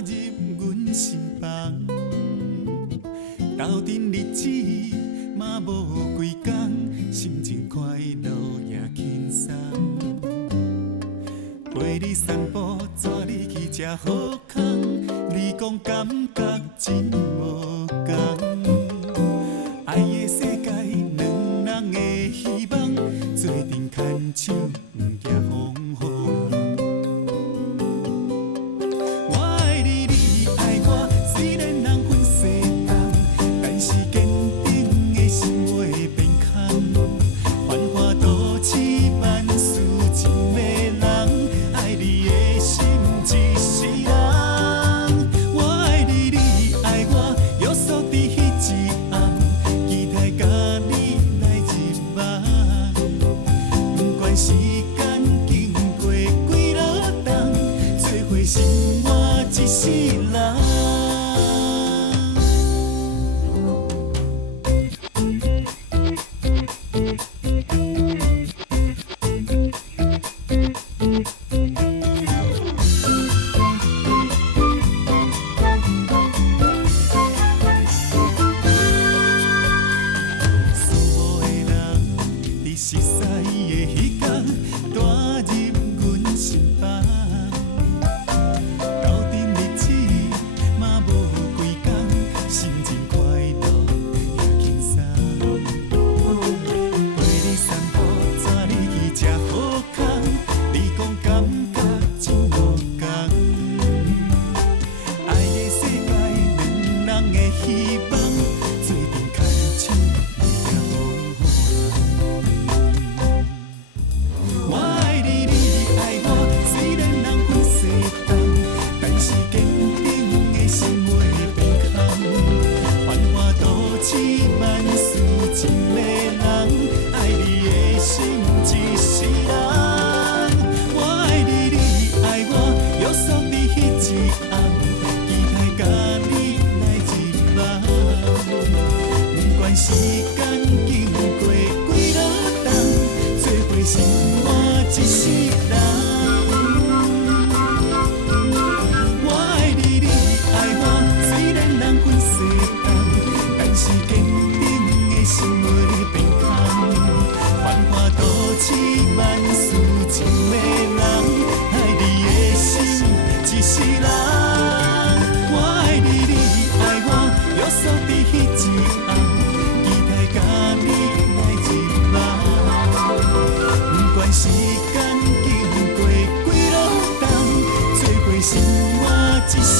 入阮心房。斗阵日子嘛无几工，心情快乐也轻松。陪你散步，带你去吃好康，你讲感觉真无同。爱的世界，两人的希望，做阵牵手，不惊风雨浪。我爱你，你爱我，虽然人分西东，但是坚定的心袂变空。繁华都市万事真迷人，爱你的心一世人。我爱你，你爱我，约束伫彼一暗，期待甲你来入梦。不管时间经过几落冬，做伙生活一世人。熟悉的彼天，带入阮心房。斗阵日子嘛无几工，心情快乐也轻松。陪你散步，带你去吃好康，你讲感觉真无同。爱的世界，两人的希望，做阵牵手，不惊风雨浪。我爱你，你爱我，虽然人分西东，但是坚定的心袂变空。繁华都市万事真迷人，爱你的心一世人。我爱你，你爱我，约束伫彼一暗，期待甲你来入梦。不管时间经过几落冬，做伙生活一世人。我爱你，你爱我，虽然人分西东，但是坚定的心袂变空。繁华都市万事真迷人，爱你的心一世人。我爱你，你爱我，约束伫彼一暗，期待甲你来入梦。不管时间经过几落冬，做伙生活一世